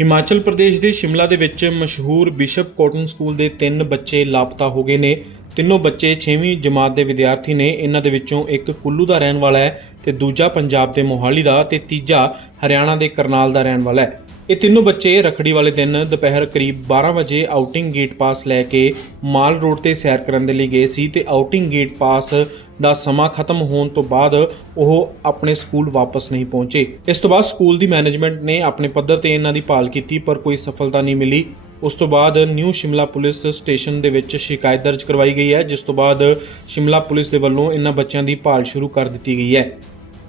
ਹਿਮਾਚਲ ਪ੍ਰਦੇਸ਼ ਦੇ ਸ਼ਿਮਲਾ ਦੇ ਵਿੱਚ ਮਸ਼ਹੂਰ ਬਿਸ਼ਪ ਕਾਟਨ ਸਕੂਲ ਦੇ ਤਿੰਨ ਬੱਚੇ ਲਾਪਤਾ ਹੋ ਗਏ ਨੇ। ਤਿੰਨੋਂ ਬੱਚੇ 6ਵੀਂ ਜਮਾਤ ਦੇ ਵਿਦਿਆਰਥੀ ਨੇ। ਇਹਨਾਂ ਦੇ ਵਿੱਚੋਂ ਇੱਕ ਕੁੱਲੂ ਦਾ ਰਹਿਣ ਵਾਲਾ ਹੈ ਤੇ ਦੂਜਾ ਪੰਜਾਬ ਦੇ ਮੋਹਾਲੀ ਦਾ ਤੇ ਤੀਜਾ ਹਰਿਆਣਾ ਦੇ ਕਰਨਾਲ ਦਾ ਰਹਿਣ ਵਾਲਾ ਹੈ। ਇਹ ਤਿੰਨੋਂ ਬੱਚੇ ਰਖੜੀ ਵਾਲੇ ਦਿਨ ਦੁਪਹਿਰ ਕਰੀਬ 12 ਵਜੇ ਆਊਟਿੰਗ ਗੇਟ ਪਾਸ ਲੈ ਕੇ ਮਾਲ ਰੋਡ ਤੇ ਸੈਰ ਕਰਨ ਦੇ ਲਈ ਗਏ ਸੀ ਤੇ ਆਊਟਿੰਗ ਗੇਟ ਪਾਸ ਦਾ ਸਮਾਂ ਖਤਮ ਹੋਣ ਤੋਂ ਬਾਅਦ ਉਹ ਆਪਣੇ ਸਕੂਲ ਵਾਪਸ ਨਹੀਂ ਪਹੁੰਚੇ। ਇਸ ਤੋਂ ਬਾਅਦ ਸਕੂਲ ਦੀ ਮੈਨੇਜਮੈਂਟ ਨੇ ਆਪਣੇ ਪੱਧਰ ਤੇ ਇਹਨਾਂ ਦੀ ਭਾਲ ਕੀਤੀ, ਪਰ ਕੋਈ ਸਫਲਤਾ ਨਹੀਂ ਮਿਲੀ। ਉਸ ਤੋਂ ਬਾਅਦ ਨਿਊ ਸ਼ਿਮਲਾ ਪੁਲਿਸ ਸਟੇਸ਼ਨ ਦੇ ਵਿੱਚ ਸ਼ਿਕਾਇਤ ਦਰਜ ਕਰਵਾਈ ਗਈ ਹੈ, ਜਿਸ ਤੋਂ ਬਾਅਦ ਸ਼ਿਮਲਾ ਪੁਲਿਸ ਦੇ ਵੱਲੋਂ ਇਹਨਾਂ ਬੱਚਿਆਂ ਦੀ ਭਾਲ ਸ਼ੁਰੂ ਕਰ ਦਿੱਤੀ ਗਈ ਹੈ।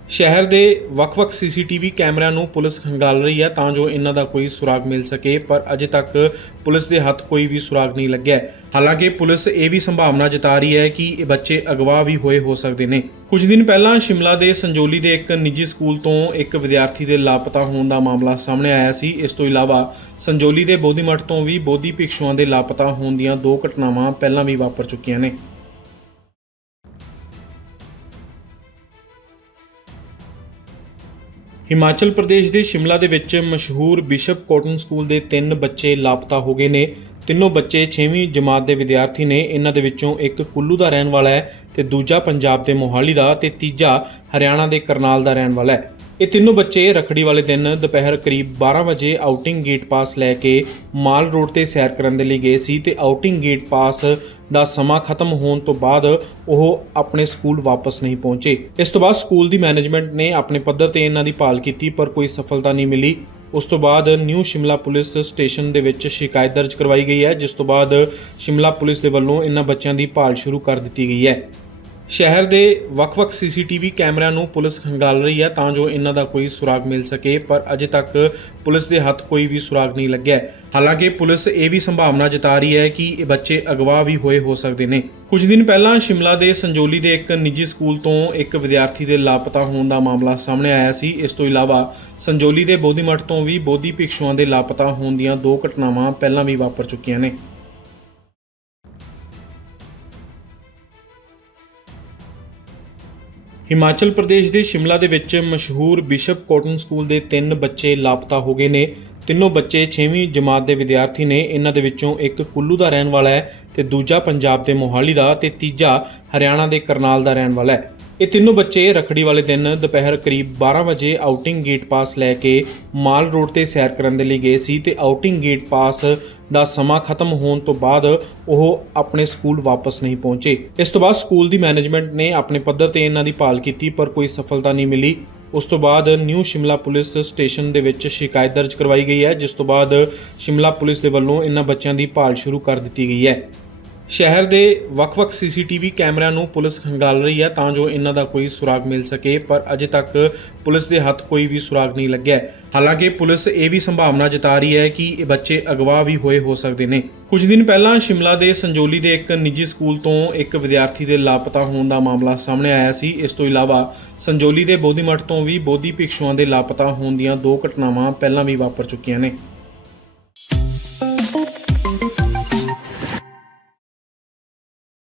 ਸ਼ਹਿਰ ਦੇ ਵੱਖ-ਵੱਖ ਸੀਸੀਟੀਵੀ ਕੈਮਰਿਆਂ ਨੂੰ ਪੁਲਿਸ ਖੰਗਾਲ ਰਹੀ ਹੈ ਤਾਂ ਜੋ ਇਹਨਾਂ ਦਾ ਕੋਈ ਸੁਰਾਗ ਮਿਲ ਸਕੇ, ਪਰ ਅਜੇ ਤੱਕ ਪੁਲਿਸ ਦੇ ਹੱਥ ਕੋਈ ਵੀ ਸੁਰਾਗ ਨਹੀਂ ਲੱਗਿਆ। ਹਾਲਾਂਕਿ ਪੁਲਿਸ ਇਹ ਵੀ ਸੰਭਾਵਨਾ ਜਤਾ ਰਹੀ ਹੈ ਕਿ ਇਹ ਬੱਚੇ ਅਗਵਾ ਵੀ ਹੋਏ ਹੋ ਸਕਦੇ ਨੇ। ਕੁਝ ਦਿਨ ਪਹਿਲਾਂ ਸ਼ਿਮਲਾ ਦੇ ਸੰਜੋਲੀ ਦੇ ਇੱਕ ਨਿੱਜੀ ਸਕੂਲ ਤੋਂ ਇੱਕ ਵਿਦਿਆਰਥੀ ਦੇ ਲਾਪਤਾ ਹੋਣ ਦਾ ਮਾਮਲਾ ਸਾਹਮਣੇ ਆਇਆ ਸੀ। ਇਸ ਤੋਂ ਇਲਾਵਾ ਸੰਜੋਲੀ ਦੇ ਬੋਧੀਮਠ ਤੋਂ ਵੀ ਬੋਧੀ ਭਿਕਸ਼ੂਆਂ ਦੇ ਲਾਪਤਾ ਹੋਣ ਦੀਆਂ ਦੋ ਘਟਨਾਵਾਂ ਪਹਿਲਾਂ ਵੀ ਵਾਪਰ ਚੁੱਕੀਆਂ ਨੇ। ਹਿਮਾਚਲ ਪ੍ਰਦੇਸ਼ ਦੇ ਸ਼ਿਮਲਾ ਦੇ ਵਿੱਚ ਮਸ਼ਹੂਰ ਬਿਸ਼ਪ ਕਾਟਨ ਸਕੂਲ ਦੇ ਤਿੰਨ ਬੱਚੇ ਲਾਪਤਾ ਹੋ ਗਏ ਨੇ। ਤਿੰਨੋਂ ਬੱਚੇ 6ਵੀਂ ਜਮਾਤ ਦੇ ਵਿਦਿਆਰਥੀ ਨੇ ਇਹਨਾਂ ਦੇ ਵਿੱਚੋਂ ਇੱਕ ਕੁੱਲੂ ਦਾ ਰਹਿਣ ਵਾਲਾ ਹੈ ਤੇ ਦੂਜਾ ਪੰਜਾਬ ਦੇ ਮੋਹਾਲੀ ਦਾ ਤੇ ਤੀਜਾ ਹਰਿਆਣਾ ਦੇ ਕਰਨਾਲ ਦਾ ਰਹਿਣ ਵਾਲਾ ਹੈ। ਇਹ ਤਿੰਨੋਂ ਬੱਚੇ ਰਖੜੀ ਵਾਲੇ ਦਿਨ ਦੁਪਹਿਰ ਕਰੀਬ 12 ਵਜੇ ਆਊਟਿੰਗ ਗੇਟ ਪਾਸ ਲੈ ਕੇ ਮਾਲ ਰੋਡ ਤੇ ਸੈਰ ਕਰਨ ਦੇ ਲਈ ਗਏ ਸੀ ਤੇ ਆਊਟਿੰਗ ਗੇਟ ਪਾਸ ਦਾ ਸਮਾਂ ਖਤਮ ਹੋਣ ਤੋਂ ਬਾਅਦ ਉਹ ਆਪਣੇ ਸਕੂਲ ਵਾਪਸ ਨਹੀਂ ਪਹੁੰਚੇ। ਇਸ ਤੋਂ ਬਾਅਦ ਸਕੂਲ ਦੀ ਮੈਨੇਜਮੈਂਟ ਨੇ ਆਪਣੇ ਪੱਧਰ ਤੇ ਇਹਨਾਂ ਦੀ ਭਾਲ ਕੀਤੀ ਪਰ ਕੋਈ ਸਫਲਤਾ ਨਹੀਂ ਮਿਲੀ। ਉਸ ਤੋਂ ਬਾਅਦ ਨਿਊ ਸ਼ਿਮਲਾ ਪੁਲਿਸ ਸਟੇਸ਼ਨ ਦੇ ਵਿੱਚ ਸ਼ਿਕਾਇਤ ਦਰਜ ਕਰਵਾਈ ਗਈ ਹੈ, ਜਿਸ ਤੋਂ ਬਾਅਦ ਸ਼ਿਮਲਾ ਪੁਲਿਸ ਦੇ ਵੱਲੋਂ ਇਹਨਾਂ ਬੱਚਿਆਂ ਦੀ ਭਾਲ ਸ਼ੁਰੂ ਕਰ ਦਿੱਤੀ ਗਈ ਹੈ। ਸ਼ਹਿਰ ਦੇ ਵੱਖ-ਵੱਖ ਸੀਸੀਟੀਵੀ ਕੈਮਰਿਆਂ ਨੂੰ ਪੁਲਿਸ ਖੰਗਾਲ ਰਹੀ ਹੈ ਤਾਂ ਜੋ ਇਹਨਾਂ ਦਾ ਕੋਈ ਸੁਰਾਗ ਮਿਲ ਸਕੇ, ਪਰ ਅਜੇ ਤੱਕ ਪੁਲਿਸ ਦੇ ਹੱਥ ਕੋਈ ਵੀ ਸੁਰਾਗ ਨਹੀਂ ਲੱਗਿਆ। ਹਾਲਾਂਕਿ ਪੁਲਿਸ ਇਹ ਵੀ ਸੰਭਾਵਨਾ ਜਤਾ ਰਹੀ ਹੈ ਕਿ ਇਹ ਬੱਚੇ ਅਗਵਾ ਵੀ ਹੋਏ ਹੋ ਸਕਦੇ ਨੇ। ਕੁਝ ਦਿਨ ਪਹਿਲਾਂ ਸ਼ਿਮਲਾ ਦੇ ਸੰਜੋਲੀ ਦੇ ਇੱਕ ਨਿੱਜੀ ਸਕੂਲ ਤੋਂ ਇੱਕ ਵਿਦਿਆਰਥੀ ਦੇ ਲਾਪਤਾ ਹੋਣ ਦਾ ਮਾਮਲਾ ਸਾਹਮਣੇ ਆਇਆ ਸੀ। ਇਸ ਤੋਂ ਇਲਾਵਾ ਸੰਜੋਲੀ ਦੇ ਬੋਧੀਮਠ ਤੋਂ ਵੀ ਬੋਧੀ ਭਿਕਸ਼ੂਆਂ ਦੇ ਲਾਪਤਾ ਹੋਣ ਦੀਆਂ ਦੋ ਘਟਨਾਵਾਂ ਪਹਿਲਾਂ ਵੀ ਵਾਪਰ ਚੁੱਕੀਆਂ ਨੇ। ਹਿਮਾਚਲ ਪ੍ਰਦੇਸ਼ ਦੇ ਸ਼ਿਮਲਾ ਦੇ ਵਿੱਚ ਮਸ਼ਹੂਰ ਬਿਸ਼ਪ ਕਾਟਨ ਸਕੂਲ ਦੇ ਤਿੰਨ ਬੱਚੇ ਲਾਪਤਾ ਹੋ ਗਏ ਨੇ। ਤਿੰਨੋਂ ਬੱਚੇ 6ਵੀਂ ਜਮਾਤ ਦੇ ਵਿਦਿਆਰਥੀ ਨੇ ਇਹਨਾਂ ਦੇ ਵਿੱਚੋਂ ਇੱਕ ਕੁੱਲੂ ਦਾ ਰਹਿਣ ਵਾਲਾ ਹੈ ਤੇ ਦੂਜਾ ਪੰਜਾਬ ਦੇ ਮੋਹਾਲੀ ਦਾ ਤੇ ਤੀਜਾ ਹਰਿਆਣਾ ਦੇ ਕਰਨਾਲ ਦਾ ਰਹਿਣ ਵਾਲਾ ਹੈ। ਇਹ ਤਿੰਨੋਂ ਬੱਚੇ ਰਖੜੀ ਵਾਲੇ ਦਿਨ ਦੁਪਹਿਰ ਕਰੀਬ 12 ਵਜੇ ਆਊਟਿੰਗ ਗੇਟ ਪਾਸ ਲੈ ਕੇ ਮਾਲ ਰੋਡ ਤੇ ਸੈਰ ਕਰਨ ਦੇ ਲਈ ਗਏ ਸੀ ਤੇ ਆਊਟਿੰਗ ਗੇਟ ਪਾਸ ਦਾ ਸਮਾਂ ਖਤਮ ਹੋਣ ਤੋਂ ਬਾਅਦ ਉਹ ਆਪਣੇ ਸਕੂਲ ਵਾਪਸ ਨਹੀਂ ਪਹੁੰਚੇ। ਇਸ ਤੋਂ ਬਾਅਦ ਸਕੂਲ ਦੀ ਮੈਨੇਜਮੈਂਟ ਨੇ ਆਪਣੇ ਪੱਧਰ ਤੇ ਇਹਨਾਂ ਦੀ ਭਾਲ ਕੀਤੀ ਪਰ ਕੋਈ ਸਫਲਤਾ ਨਹੀਂ ਮਿਲੀ। ਉਸ ਤੋਂ ਬਾਅਦ ਨਿਊ ਸ਼ਿਮਲਾ ਪੁਲਿਸ ਸਟੇਸ਼ਨ ਦੇ ਵਿੱਚ ਸ਼ਿਕਾਇਤ ਦਰਜ ਕਰਵਾਈ ਗਈ ਹੈ, ਜਿਸ ਤੋਂ ਬਾਅਦ ਸ਼ਿਮਲਾ ਪੁਲਿਸ ਦੇ ਵੱਲੋਂ ਇਹਨਾਂ ਬੱਚਿਆਂ ਦੀ ਭਾਲ ਸ਼ੁਰੂ ਕਰ ਦਿੱਤੀ ਗਈ ਹੈ। ਸ਼ਹਿਰ ਦੇ ਵੱਖ-ਵੱਖ ਸੀਸੀਟੀਵੀ ਕੈਮਰਿਆਂ ਨੂੰ ਪੁਲਿਸ ਖੰਗਾਲ ਰਹੀ ਹੈ ਤਾਂ ਜੋ ਇਹਨਾਂ ਦਾ ਕੋਈ ਸੁਰਾਗ ਮਿਲ ਸਕੇ, ਪਰ ਅਜੇ ਤੱਕ ਪੁਲਿਸ ਦੇ ਹੱਥ ਕੋਈ ਵੀ ਸੁਰਾਗ ਨਹੀਂ ਲੱਗਿਆ। ਹਾਲਾਂਕਿ ਪੁਲਿਸ ਇਹ ਵੀ ਸੰਭਾਵਨਾ ਜਤਾ ਰਹੀ ਹੈ ਕਿ ਇਹ ਬੱਚੇ ਅਗਵਾ ਵੀ ਹੋਏ ਹੋ ਸਕਦੇ ਨੇ। ਕੁਝ ਦਿਨ ਪਹਿਲਾਂ ਸ਼ਿਮਲਾ ਦੇ ਸੰਜੋਲੀ ਦੇ ਇੱਕ ਨਿੱਜੀ ਸਕੂਲ ਤੋਂ ਇੱਕ ਵਿਦਿਆਰਥੀ ਦੇ ਲਾਪਤਾ ਹੋਣ ਦਾ ਮਾਮਲਾ ਸਾਹਮਣੇ ਆਇਆ ਸੀ। ਇਸ ਤੋਂ ਇਲਾਵਾ ਸੰਜੋਲੀ ਦੇ ਬੋਧੀਮਠ ਤੋਂ ਵੀ ਬੋਧੀ ਭਿਕਸ਼ੂਆਂ ਦੇ ਲਾਪਤਾ ਹੋਣ ਦੀਆਂ ਦੋ ਘਟਨਾਵਾਂ ਪਹਿਲਾਂ ਵੀ ਵਾਪਰ ਚੁੱਕੀਆਂ ਨੇ।